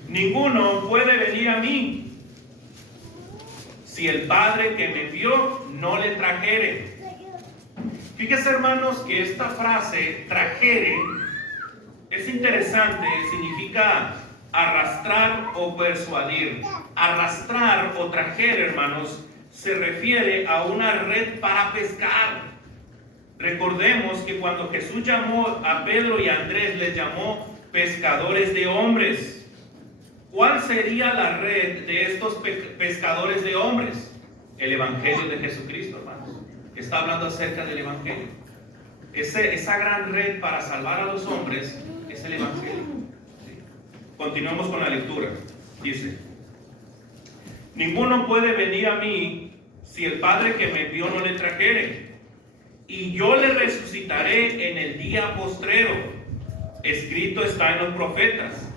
ninguno puede venir a mí si el Padre que me envió no le trajere. Fíjese, hermanos, que esta frase, trajere, es interesante, significa arrastrar o persuadir. Arrastrar o trajer, hermanos, se refiere a una red para pescar. Recordemos que cuando Jesús llamó a Pedro y a Andrés, les llamó pescadores de hombres. ¿Cuál sería la red de estos pescadores de hombres? El Evangelio de Jesucristo, hermanos. Está hablando acerca del Evangelio. Esa gran red para salvar a los hombres es el Evangelio. ¿Sí? Continuamos con la lectura. Dice, ninguno puede venir a mí si el Padre que me envió no le trajere, y yo le resucitaré en el día postrero. Escrito está en los profetas,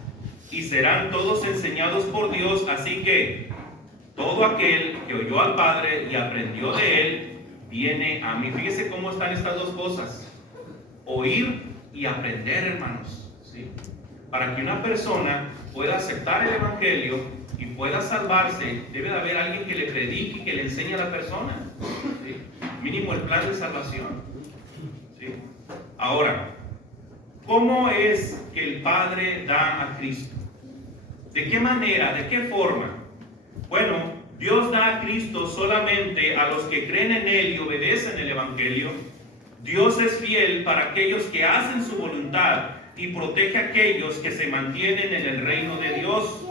y serán todos enseñados por Dios, así que todo aquel que oyó al Padre y aprendió de él, viene a mí. Fíjese cómo están estas dos cosas: oír y aprender, hermanos, ¿sí? Para que una persona pueda aceptar el Evangelio y pueda salvarse, debe de haber alguien que le predique y que le enseñe a la persona, ¿sí? Mínimo el plan de salvación, ¿sí? Ahora, ¿cómo es que el Padre da a Cristo? ¿De qué manera? ¿De qué forma? Bueno, Dios da a Cristo solamente a los que creen en Él y obedecen el Evangelio. Dios es fiel para aquellos que hacen su voluntad y protege a aquellos que se mantienen en el reino de Dios.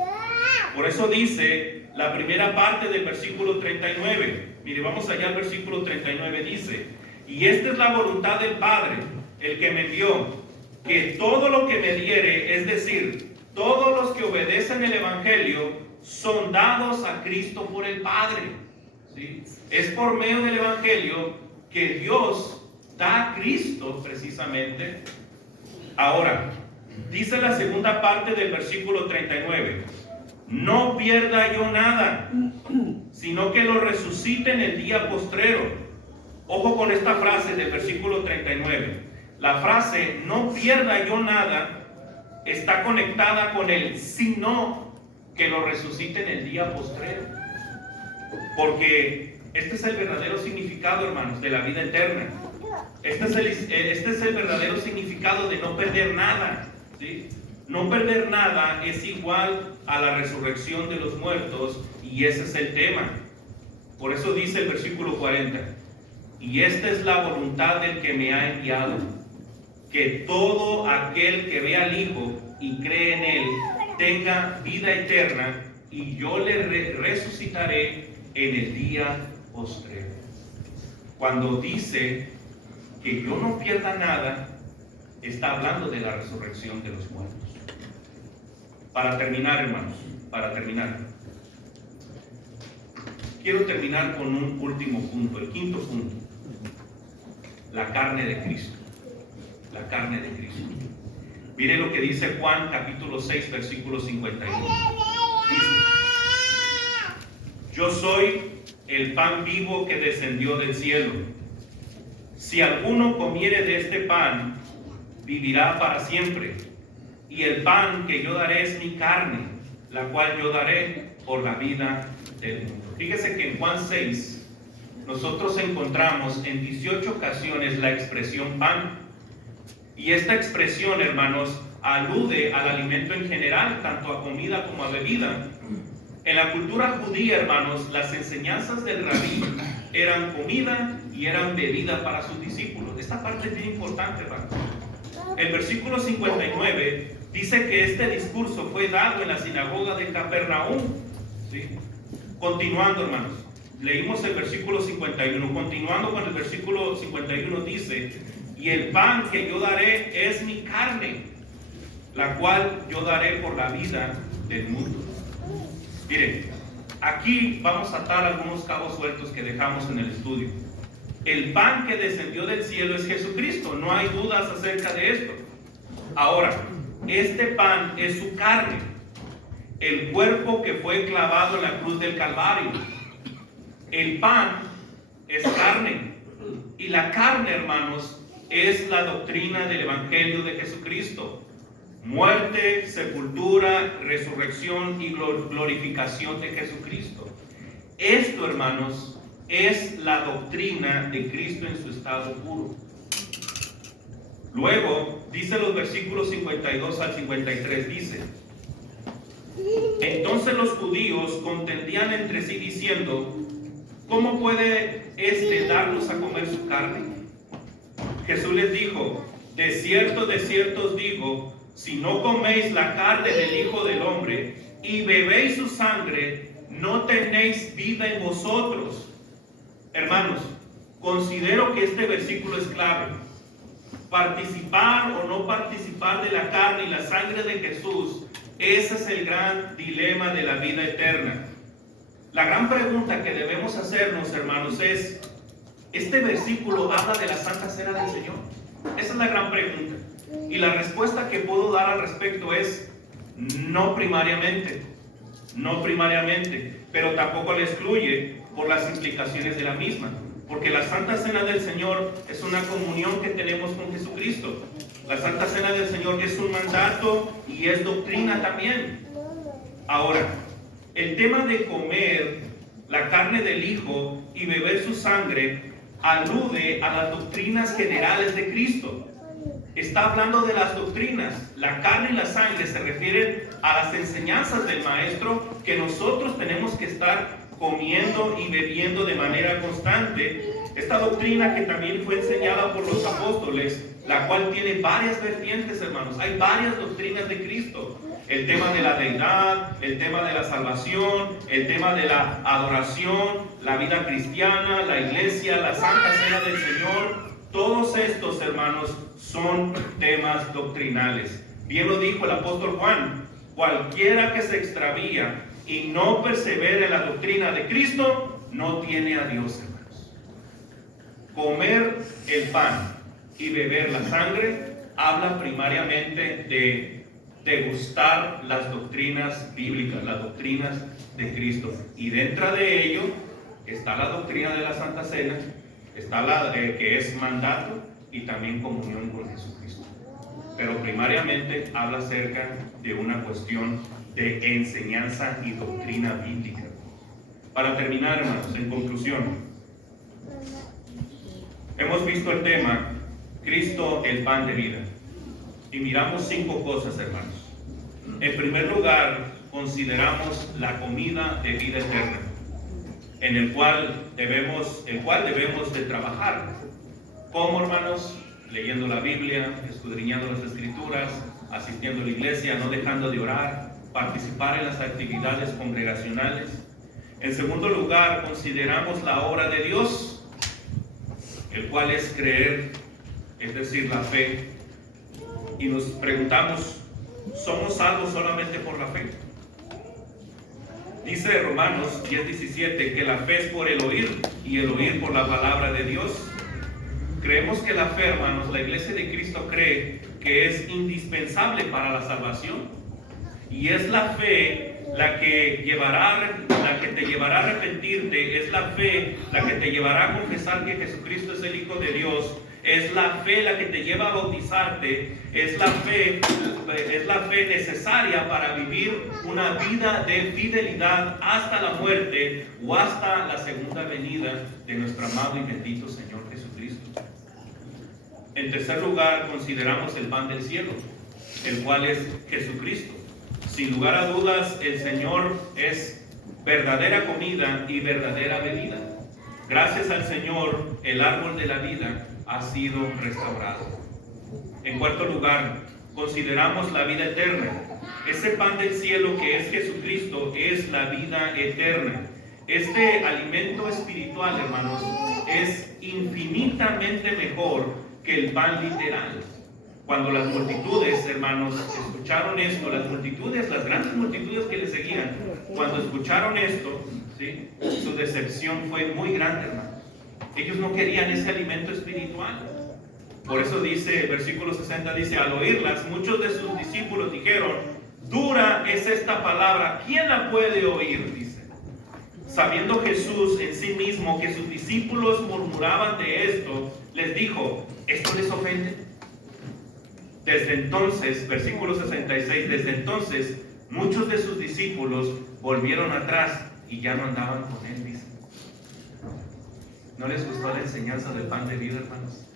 Por eso dice la primera parte del versículo 39. Mire, vamos allá al versículo 39. Dice, y esta es la voluntad del Padre, el que me envió, que todo lo que me diere, es decir, todos los que obedecen el Evangelio, son dados a Cristo por el Padre, ¿sí? Es por medio del Evangelio que Dios da a Cristo precisamente. Ahora, dice la segunda parte del versículo 39, no pierda yo nada, sino que lo resucite en el día postrero. Ojo con esta frase del versículo 39. La frase, no pierda yo nada, está conectada con el sino que lo resucite en el día postrero. Porque este es el verdadero significado, hermanos, de la vida eterna. Este es el verdadero significado de no perder nada, ¿sí? No perder nada es igual a la resurrección de los muertos, y ese es el tema. Por eso dice el versículo 40, y esta es la voluntad del que me ha enviado, que todo aquel que ve al Hijo y cree en Él tenga vida eterna, y yo le resucitaré en el día postrero. Cuando dice que yo no pierda nada, está hablando de la resurrección de los muertos. Para terminar, hermanos, para terminar, quiero terminar con un último punto, el quinto punto: la carne de Cristo. La carne de Cristo. Mire lo que dice Juan capítulo 6, versículo 51. Dice, yo soy el pan vivo que descendió del cielo. Si alguno comiere de este pan, vivirá para siempre. Y el pan que yo daré es mi carne, la cual yo daré por la vida del mundo. Fíjese que en Juan 6 nosotros encontramos en 18 ocasiones la expresión pan. Y esta expresión, hermanos, alude al alimento en general, tanto a comida como a bebida. En la cultura judía, hermanos, las enseñanzas del rabí eran comida y eran bebida para sus discípulos. Esta parte es bien importante, hermanos. El versículo 59 dice que este discurso fue dado en la sinagoga de Capernaum, ¿sí? Continuando, hermanos, leímos el versículo 51. Continuando con el versículo 51 dice: y el pan que yo daré es mi carne, la cual yo daré por la vida del mundo. Miren, aquí vamos a atar algunos cabos sueltos que dejamos en el estudio. El pan que descendió del cielo es Jesucristo, no hay dudas acerca de esto. Ahora, este pan es su carne, el cuerpo que fue clavado en la cruz del Calvario. El pan es carne, y la carne, hermanos, es la doctrina del Evangelio de Jesucristo: muerte, sepultura, resurrección y glorificación de Jesucristo. Esto, hermanos, es la doctrina de Cristo en su estado puro. Luego, dice los versículos 52 al 53, dice: entonces los judíos contendían entre sí diciendo: ¿cómo puede éste darnos a comer su carne? Jesús les dijo: de cierto os digo, si no coméis la carne del Hijo del Hombre y bebéis su sangre, no tenéis vida en vosotros. Hermanos, considero que este versículo es clave. Participar o no participar de la carne y la sangre de Jesús, ese es el gran dilema de la vida eterna. La gran pregunta que debemos hacernos, hermanos, es: ¿este versículo habla de la Santa Cena del Señor? Esa es la gran pregunta. Y la respuesta que puedo dar al respecto es: no primariamente. No primariamente. Pero tampoco la excluye por las implicaciones de la misma. Porque la Santa Cena del Señor es una comunión que tenemos con Jesucristo. La Santa Cena del Señor es un mandato y es doctrina también. Ahora, el tema de comer la carne del Hijo y beber su sangre alude a las doctrinas generales de Cristo. Está hablando de las doctrinas. La carne y la sangre se refieren a las enseñanzas del Maestro que nosotros tenemos que estar comiendo y bebiendo de manera constante. Esta doctrina que también fue enseñada por los apóstoles, la cual tiene varias vertientes, hermanos. Hay varias doctrinas de Cristo. El tema de la deidad, el tema de la salvación, el tema de la adoración, la vida cristiana, la iglesia, la Santa Cena del Señor. Todos estos, hermanos, son temas doctrinales. Bien lo dijo el apóstol Juan: cualquiera que se extravía y no persevera en la doctrina de Cristo, no tiene a Dios, hermanos. Comer el pan y beber la sangre habla primariamente de degustar las doctrinas bíblicas, las doctrinas de Cristo. Y dentro de ello está la doctrina de la Santa Cena, está la que es mandato y también comunión con Jesucristo. Pero primariamente habla acerca de una cuestión de enseñanza y doctrina bíblica. Para terminar, hermanos, en conclusión, hemos visto el tema Cristo, el pan de vida, y miramos 5 cosas, hermanos. En primer lugar, consideramos la comida de vida eterna, en el cual debemos de trabajar. ¿Cómo, hermanos? Leyendo la Biblia, escudriñando las Escrituras, asistiendo a la iglesia, no dejando de orar, participar en las actividades congregacionales. En segundo lugar, consideramos la obra de Dios, el cual es creer, es decir, la fe. Y nos preguntamos: ¿somos salvos solamente por la fe? Dice Romanos 10:17 que la fe es por el oír y el oír por la palabra de Dios. Creemos que la fe, hermanos, la iglesia de Cristo cree que es indispensable para la salvación. Y es la fe la que te llevará a arrepentirte, es la fe la que te llevará a confesar que Jesucristo es el Hijo de Dios, es la fe la que te lleva a bautizarte, es la fe necesaria para vivir una vida de fidelidad hasta la muerte o hasta la segunda venida de nuestro amado y bendito Señor Jesucristo. En tercer lugar, consideramos el pan del cielo, el cual es Jesucristo. Sin lugar a dudas, el Señor es verdadera comida y verdadera bebida. Gracias al Señor, el árbol de la vida ha sido restaurado. En cuarto lugar, consideramos la vida eterna. Ese pan del cielo que es Jesucristo es la vida eterna. este alimento espiritual, hermanos, es infinitamente mejor que el pan literal. Cuando las multitudes, hermanos, escucharon esto, las grandes multitudes que le seguían, cuando escucharon esto, ¿sí?, su decepción fue muy grande, hermanos. Ellos no querían ese alimento espiritual. Por eso dice, versículo 60 dice, al oírlas, muchos de sus discípulos dijeron, dura es esta palabra, ¿quién la puede oír?, dice. Sabiendo Jesús en sí mismo que sus discípulos murmuraban de esto, les dijo, ¿esto les ofende? Desde entonces, versículo 66, desde entonces, muchos de sus discípulos volvieron atrás y ya no andaban con él, dice. ¿No les gustó la enseñanza del pan de vida, hermanos?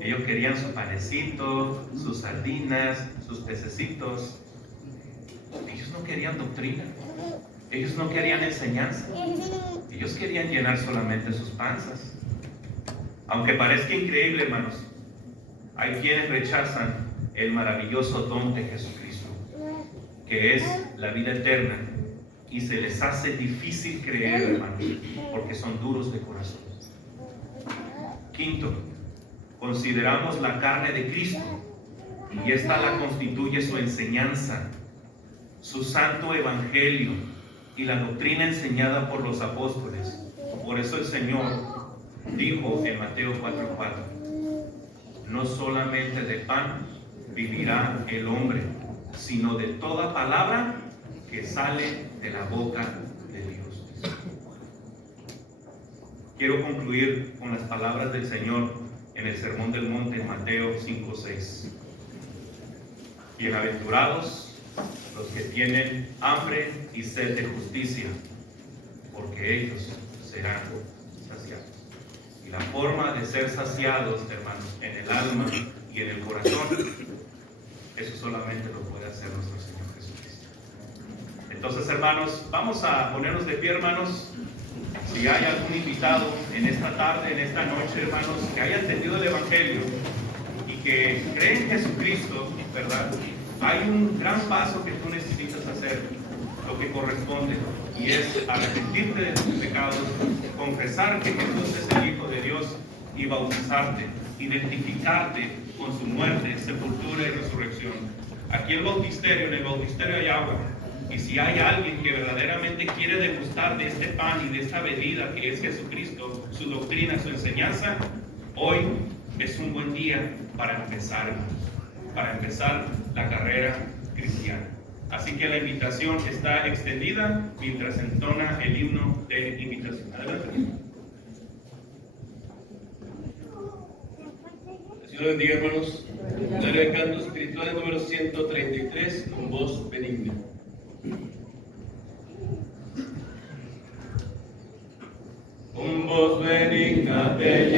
Ellos querían su panecito, sus sardinas, sus pececitos. Ellos no querían doctrina. Ellos no querían enseñanza. Ellos querían llenar solamente sus panzas. Aunque parezca increíble, hermanos, hay quienes rechazan el maravilloso don de Jesucristo, que es la vida eterna, y se les hace difícil creer, hermanos, porque son duros de corazón. Quinto, consideramos la carne de Cristo, y esta la constituye su enseñanza, su santo evangelio y la doctrina enseñada por los apóstoles. Por eso el Señor dijo en Mateo 4:4, no solamente de pan vivirá el hombre, sino de toda palabra que sale de la boca de Dios. Quiero concluir con las palabras del Señor en el Sermón del Monte en Mateo 5:6. Bienaventurados los que tienen hambre y sed de justicia, porque ellos serán saciados. Y la forma de ser saciados, hermanos, en el alma y en el corazón, eso solamente lo puede hacer nuestro Señor Jesucristo. Entonces, hermanos, vamos a ponernos de pie, hermanos. Si hay algún invitado en esta tarde, en esta noche, hermanos, que haya entendido el Evangelio y que cree en Jesucristo, ¿verdad? Hay un gran paso que tú necesitas hacer, lo que corresponde, y es arrepentirte de tus pecados, confesar que Jesús es el Hijo de Dios y bautizarte, identificarte con su muerte, sepultura y resurrección. Aquí en el bautisterio hay agua, y si hay alguien que verdaderamente quiere degustar de este pan y de esta bebida que es Jesucristo, su doctrina, su enseñanza, hoy es un buen día para empezar la carrera cristiana. Así que la invitación está extendida mientras entona el himno de invitación. Adelante. Dios lo bendiga, hermanos. La área de canto espiritual número 133, con voz benigna. Con voz benigna te